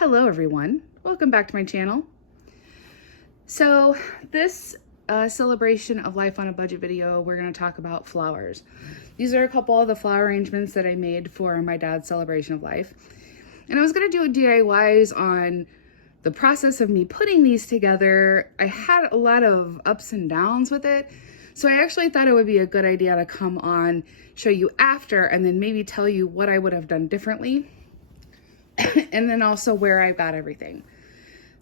Hello everyone, welcome back to my channel. So this celebration of life on a budget video, we're going to talk about flowers. These are a couple of the flower arrangements that I made for my dad's celebration of life. And I was going to do a DIYs on the process of me putting these together. I had a lot of ups and downs with it. So I actually thought it would be a good idea to come on, show you after, and then maybe tell you what I would have done differently. And then also where I got everything.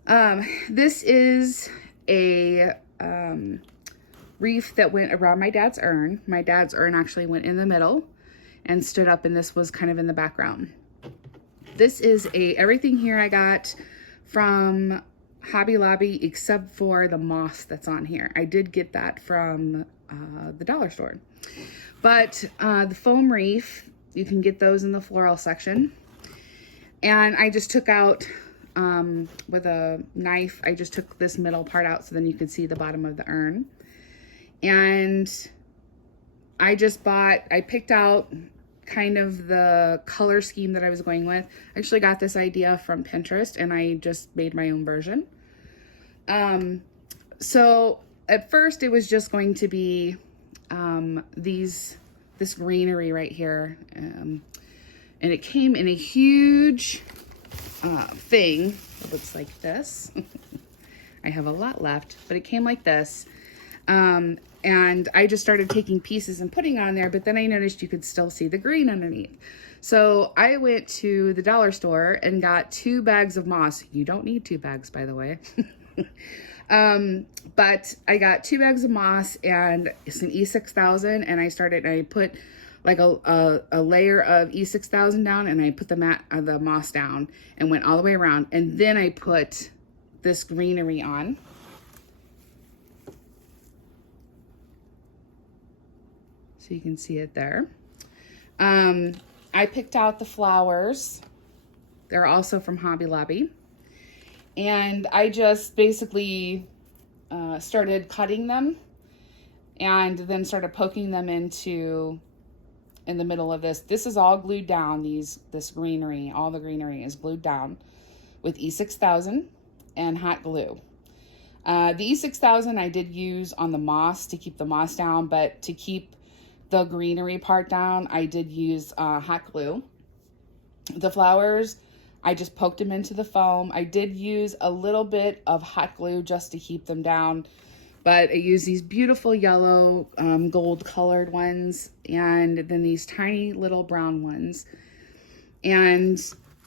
This is a wreath that went around my dad's urn. My dad's urn actually went in the middle and stood up, and this was kind of in the background. This is everything here I got from Hobby Lobby except for the moss that's on here. I did get that from the dollar store. But the foam wreath, you can get those in the floral section. And I just took out, with a knife, I just took this middle part out so then you could see the bottom of the urn. And I picked out kind of the color scheme that I was going with. I actually got this idea from Pinterest and I just made my own version. So at first it was just going to be this greenery right here. And it came in a huge thing that looks like this. I have a lot left, but it came like this. And I just started taking pieces and putting on there, but then I noticed you could still see the green underneath. So I went to the dollar store and got 2 bags of moss. You don't need 2 bags, by the way. But I got 2 bags of moss and it's an E6000, and I put like a layer of E6000 down, and I put the moss down and went all the way around, and then I put this greenery on. So you can see it there. I picked out the flowers. They're also from Hobby Lobby. And I just basically started cutting them and then started poking them in the middle of this. This is all glued down, this greenery, all the greenery is glued down with E6000 and hot glue. The E6000 I did use on the moss to keep the moss down, but to keep the greenery part down, I did use hot glue. The flowers, I just poked them into the foam. I did use a little bit of hot glue just to keep them down, but I used these beautiful yellow gold colored ones, and then these tiny little brown ones. And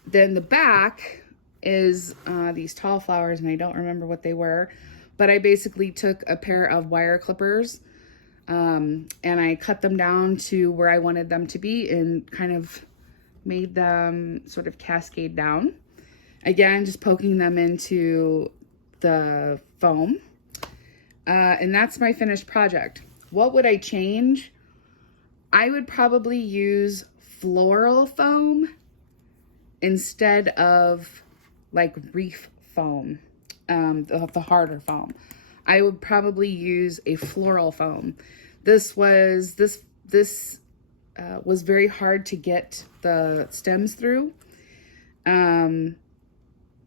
then the back is these tall flowers, and I don't remember what they were, but I basically took a pair of wire clippers and I cut them down to where I wanted them to be and kind of made them sort of cascade down. Again, just poking them into the foam. And that's my finished project. What would I change? I would probably use floral foam instead of like wreath foam, the harder foam. I would probably use a floral foam. This was very hard to get the stems through.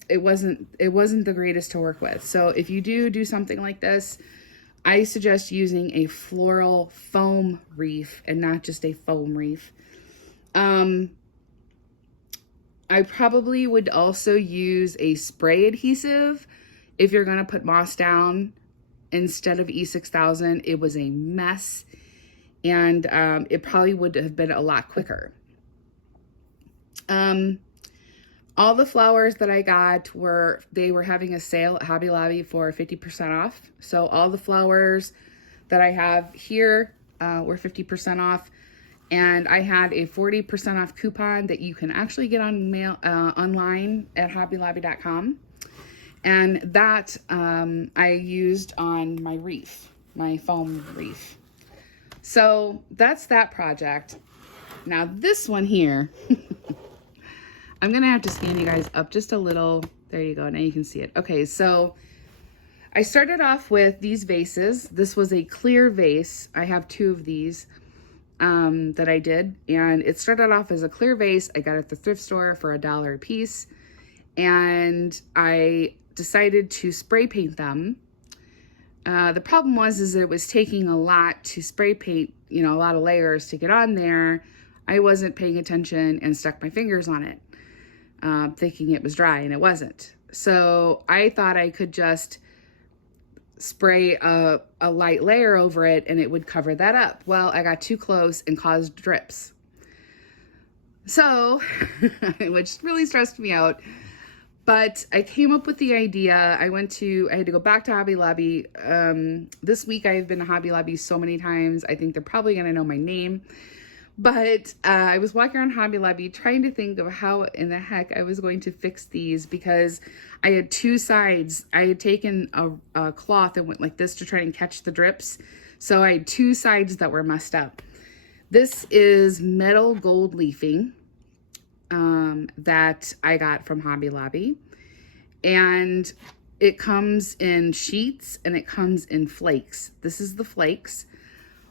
It wasn't the greatest to work with. So if you do something like this, I suggest using a floral foam wreath and not just a foam wreath. I probably would also use a spray adhesive if you're going to put moss down instead of E6000. It was a mess, and it probably would have been a lot quicker. All the flowers that I got they were having a sale at Hobby Lobby for 50% off. So all the flowers that I have here were 50% off. And I had a 40% off coupon that you can actually get on online at hobbylobby.com. And that I used on my wreath, my foam wreath. So that's that project. Now this one here, I'm gonna have to stand you guys up just a little. There you go, now you can see it. Okay, so I started off with these vases. This was a clear vase. I have 2 of these that I did, and it started off as a clear vase. I got it at the thrift store for $1 a piece. and I decided to spray paint them. The problem was it was taking a lot to spray paint, you know, a lot of layers to get on there. I wasn't paying attention and stuck my fingers on it, thinking it was dry, and it wasn't. So I thought I could just spray a light layer over it and it would cover that up. Well, I got too close and caused drips. So, which really stressed me out. But I came up with the idea. I had to go back to Hobby Lobby. This week I have been to Hobby Lobby so many times. I think they're probably going to know my name. But I was walking around Hobby Lobby trying to think of how in the heck I was going to fix these, because I had two sides. I had taken a cloth and went like this to try and catch the drips. So I had two sides that were messed up. This is metal gold leafing that I got from Hobby Lobby, and it comes in sheets and it comes in flakes. This is the flakes.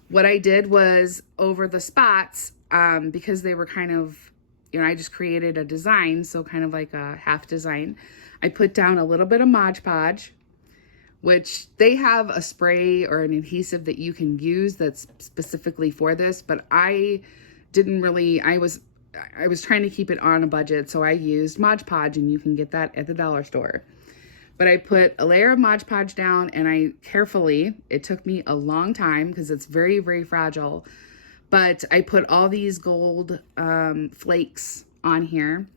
What I did was, over the spots, because they were kind of, you know, I just created a design, so kind of like a half design, I put down a little bit of Mod Podge, which they have a spray or an adhesive that you can use that's specifically for this, but I didn't really, I was trying to keep it on a budget, so I used Mod Podge, and you can get that at the dollar store. But I put a layer of Mod Podge down, and I carefully, it took me a long time because it's very, very fragile, but I put all these gold flakes on here,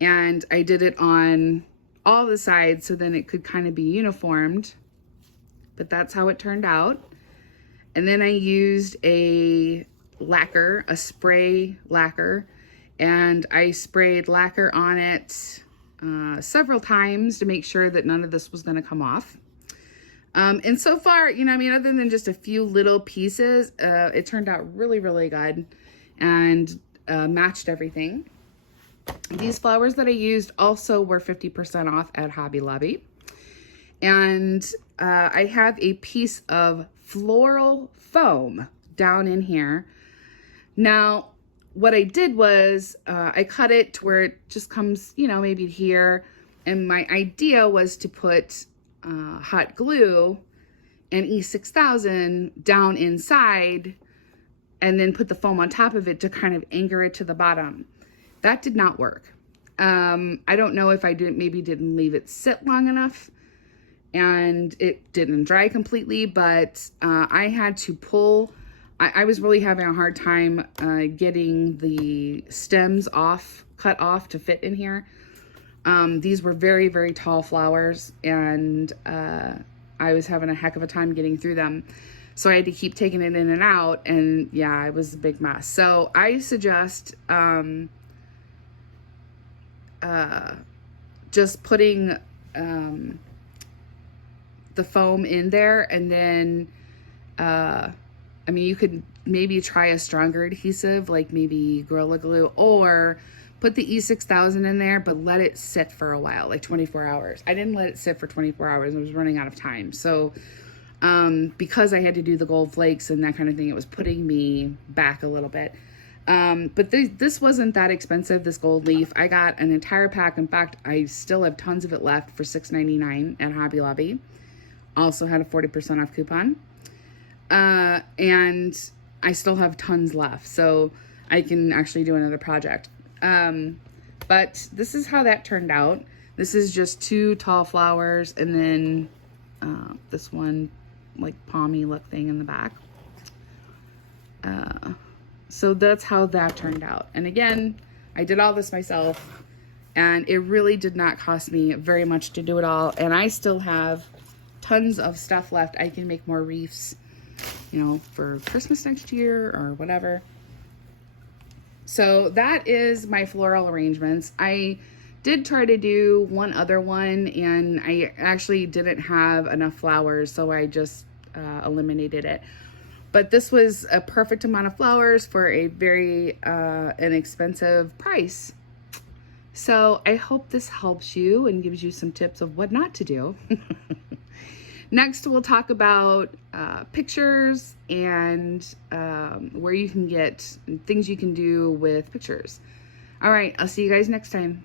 and I did it on all the sides so then it could kind of be uniformed. But that's how it turned out. And then I used a lacquer, a spray lacquer, and I sprayed lacquer on it several times to make sure that none of this was going to come off. And so far, you know, I mean, other than just a few little pieces, it turned out really, really good and matched everything. These flowers that I used also were 50% off at Hobby Lobby. And I have a piece of floral foam down in here. Now, what I did was I cut it to where it just comes, you know, maybe here. And my idea was to put hot glue and E6000 down inside and then put the foam on top of it to kind of anchor it to the bottom. That did not work. I don't know if I maybe didn't leave it sit long enough and it didn't dry completely, but I had to pull. I was really having a hard time getting the stems cut off to fit in here. These were very, very tall flowers, and I was having a heck of a time getting through them. So I had to keep taking it in and out, and yeah, it was a big mess. So I suggest just putting the foam in there, and then I mean, you could maybe try a stronger adhesive, like maybe Gorilla Glue, or put the E6000 in there, but let it sit for a while, like 24 hours. I didn't let it sit for 24 hours. I was running out of time. So because I had to do the gold flakes and that kind of thing, it was putting me back a little bit. But this wasn't that expensive, this gold leaf. I got an entire pack. In fact, I still have tons of it left for $6.99 at Hobby Lobby. Also had a 40% off coupon. And I still have tons left, so I can actually do another project. But this is how that turned out. This is just two tall flowers, and then this one like palmy look thing in the back. So that's how that turned out. And again, I did all this myself, and it really did not cost me very much to do it all. And I still have tons of stuff left. I can make more wreaths, you know, for Christmas next year or whatever. So that is my floral arrangements. I did try to do one other one, and I actually didn't have enough flowers, so I just eliminated it. But this was a perfect amount of flowers for a very inexpensive price. So I hope this helps you and gives you some tips of what not to do. Next, we'll talk about pictures and where you can get things you can do with pictures. All right, I'll see you guys next time.